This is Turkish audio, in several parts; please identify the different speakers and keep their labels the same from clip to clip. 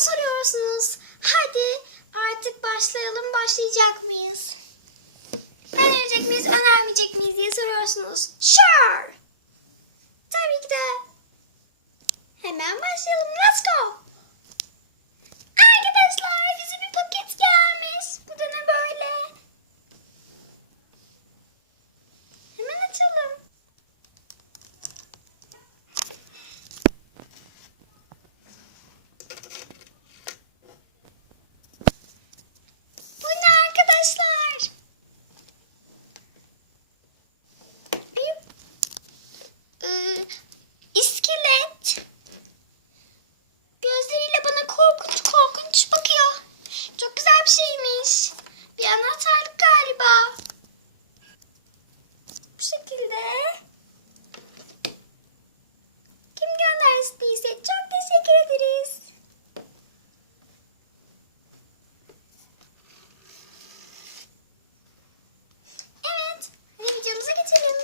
Speaker 1: soruyorsunuz. Hadi artık başlayalım. Başlayacak mıyız? Önerecek miyiz, önermeyecek miyiz diye soruyorsunuz. Sure. Tabii ki de. Hemen başlayalım. Let's go. Arkadaşlar bize bir paket gelmiş. Bu da ne böyle? Hemen açalım. Bu ne arkadaşlar? Ayıp. Ee, iskelet. Gözleriyle bana korkunç korkunç bakıyor. Çok güzel bir şeymiş. Bir anahtarlık galiba. Bu şekilde. Kim gönderdiyse çok teşekkür ederiz. Evet, hadi videomuza geçelim.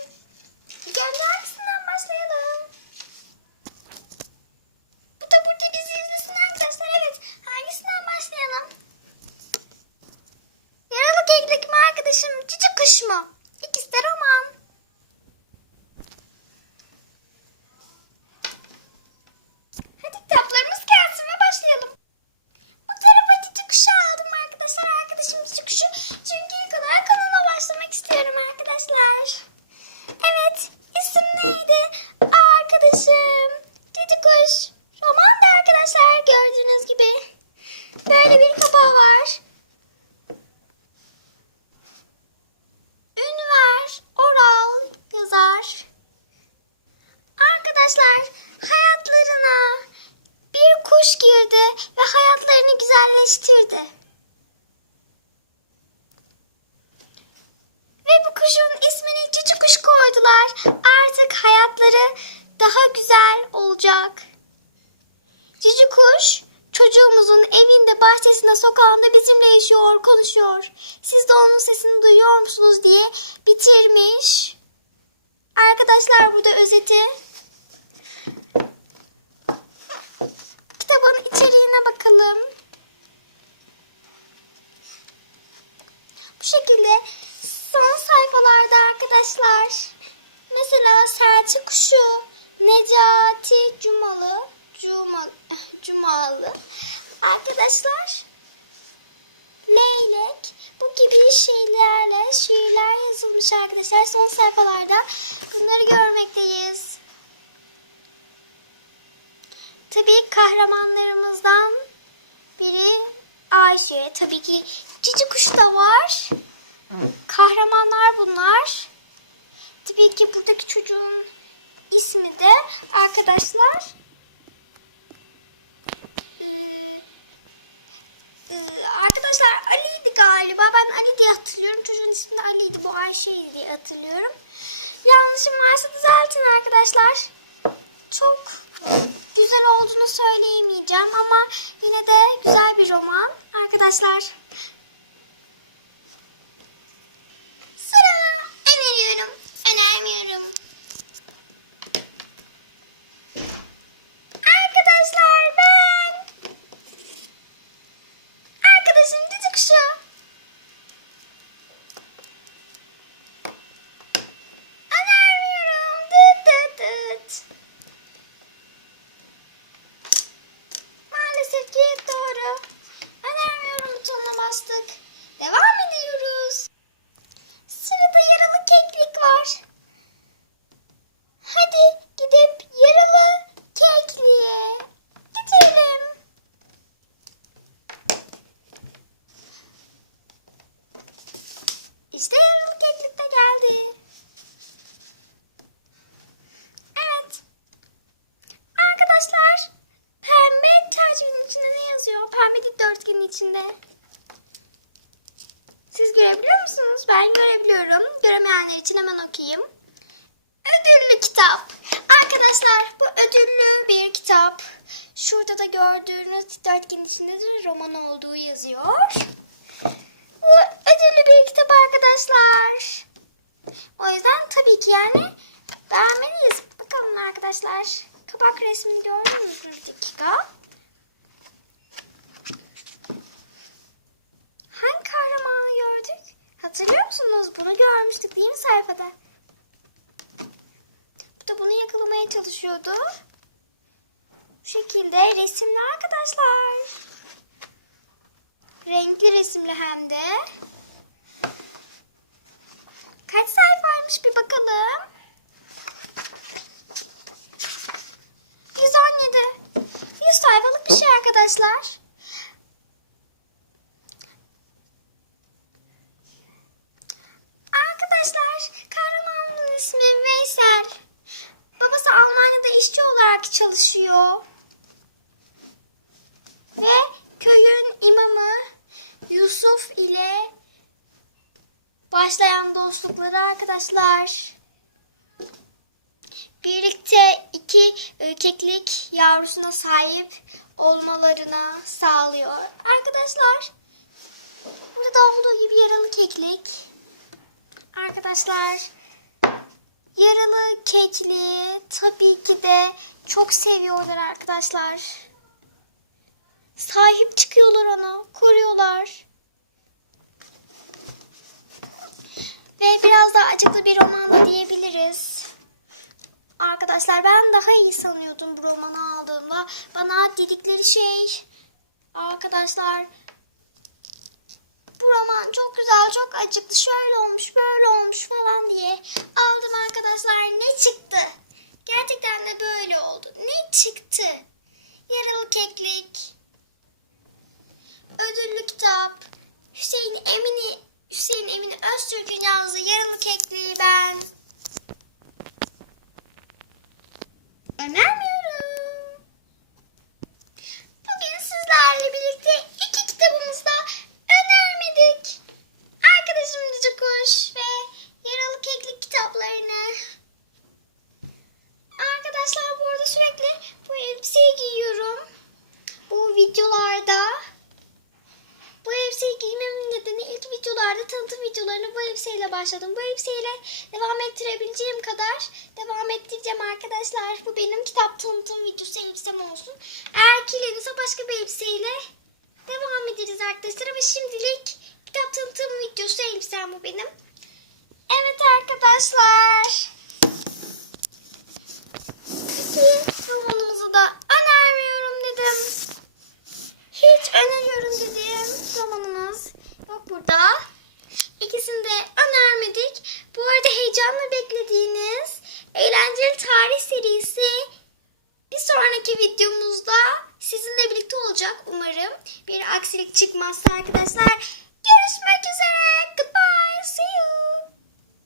Speaker 1: İlk önce hangisinden başlayalım? Bu da burada bizi izlesin arkadaşlar. Evet, hangisinden başlayalım? Yaralı keklik mi arkadaşım, cici kuş mu? İkisi de roman. Hadi kitaplarımız gelsin ve başlayalım. Bu tarafa cici kuşu aldım arkadaşlar. Arkadaşım cici kuşu. Çünkü ilk olarak kanala başlamak istiyorum arkadaşlar. Evet. isim neydi? Aa, arkadaşım. Cici kuş. Roman da arkadaşlar gördüğünüz gibi. Böyle bir kapağı var. Ünver, oral yazar. Arkadaşlar hayatlarına bir kuş girdi ve hayatlarını güzelleştirdi. Ve bu kuşun ismini cici kuş koydular. Artık hayatları daha güzel olacak. Cici kuş çocuğumuzun evinde, bahçesinde, sokağında bizimle yaşıyor, konuşuyor. Siz de onun sesini duyuyor musunuz diye bitirmiş. Arkadaşlar burada özeti. Kitabın içeriğine bakalım. Şekilde son sayfalarda arkadaşlar. Mesela Selçuk Kuşu, Necati Cumalı, Cumalı, Cumalı. Arkadaşlar Leylek bu gibi şeylerle şiirler yazılmış arkadaşlar. Son sayfalarda bunları görmekteyiz. Tabii kahramanlarımızdan biri Ayşe. Tabii ki Cici Kuş da var. Kahramanlar bunlar. Tabii ki buradaki çocuğun ismi de arkadaşlar ee, arkadaşlar Ali'ydi galiba. Ben Ali diye hatırlıyorum. Çocuğun ismi de Ali'ydi. Bu Ayşe'ydi diye hatırlıyorum. Yanlışım varsa düzeltin arkadaşlar. Çok güzel olduğunu söyleyemeyeceğim ama yine de güzel bir roman. Arkadaşlar sıra öneriyorum. Önermiyorum. Arkadaşlar ben Arkadaşım cici kuşu. Önermiyorum. Dıt dıt dıt. Maalesef ki doğru. Önermiyorum butonuna bastık. Devam ediyoruz. Sırada yaralı keklik var. Hadi gidip yaralı kekliğe gidelim. İşte yaralı keklik de geldi. Evet. Arkadaşlar pembe çerçevenin içinde ne yazıyor? Pembe içinde. Siz görebiliyor musunuz? Ben görebiliyorum. Göremeyenler için hemen okuyayım. Ödüllü kitap. Arkadaşlar bu ödüllü bir kitap. Şurada da gördüğünüz dikdörtgenin içinde de roman olduğu yazıyor. Bu ödüllü bir kitap arkadaşlar. O yüzden tabii ki yani beğenmeliyiz. Bakalım arkadaşlar. Kapak resmini gördünüz mü? Dakika. Sayfada. Bu da bunu yakalamaya çalışıyordu. Bu şekilde resimli arkadaşlar. Renkli resimli hem de. Kaç sayfaymış bir bakalım. 117. 100 sayfalık bir şey arkadaşlar. Arkadaşlar kahramanın ismi Veysel. Babası Almanya'da işçi olarak çalışıyor. Ve köyün imamı Yusuf ile başlayan dostlukları arkadaşlar. Birlikte iki ürkeklik yavrusuna sahip olmalarına sağlıyor. Arkadaşlar burada olduğu gibi yaralı keklik. Arkadaşlar yaralı kekliği tabii ki de çok seviyorlar arkadaşlar. Sahip çıkıyorlar ona, koruyorlar. Ve biraz daha acıklı bir roman da diyebiliriz. Arkadaşlar ben daha iyi sanıyordum bu romanı aldığımda. Bana dedikleri şey arkadaşlar bu roman çok acıklı, şöyle olmuş, böyle olmuş falan diye aldım arkadaşlar. Ne çıktı? Gerçekten de böyle oldu. Ne çıktı? Yaralı keklik, ödüllü kitap, Hüseyin Emini, Hüseyin Emini Öztürk'ün yazdığı Yaralı Kekliği ben önermiyorum. Bugün sizlerle birlikte iki kitabımızı da önermedik. Arkadaşım Cici Kuş ve Yaralı Keklik kitaplarını. Arkadaşlar bu arada sürekli bu elbiseyi giyiyorum. Bu videolarda. Bu elbiseyi giymemin nedeni ilk videolarda tanıtım videolarına bu elbiseyle başladım. Bu elbiseyle devam ettirebileceğim kadar devam ettireceğim arkadaşlar. Bu benim kitap tanıtım videosu elbisem olsun. Eğer kirlenirse başka bir elbiseyle devam ederiz arkadaşlar. Ama şimdilik kitap tanıtım videosu elbisem bu benim. Evet arkadaşlar. İki romanımızı da önermiyorum dedim. Hiç öneriyorum dediğim romanımız yok burada. İkisini de önermedik. Bu arada heyecanla beklediğiniz eğlenceli tarih serisi bir sonraki videomuzda sizinle birlikte olacak umarım. Bir aksilik çıkmazsa arkadaşlar. Görüşmek üzere.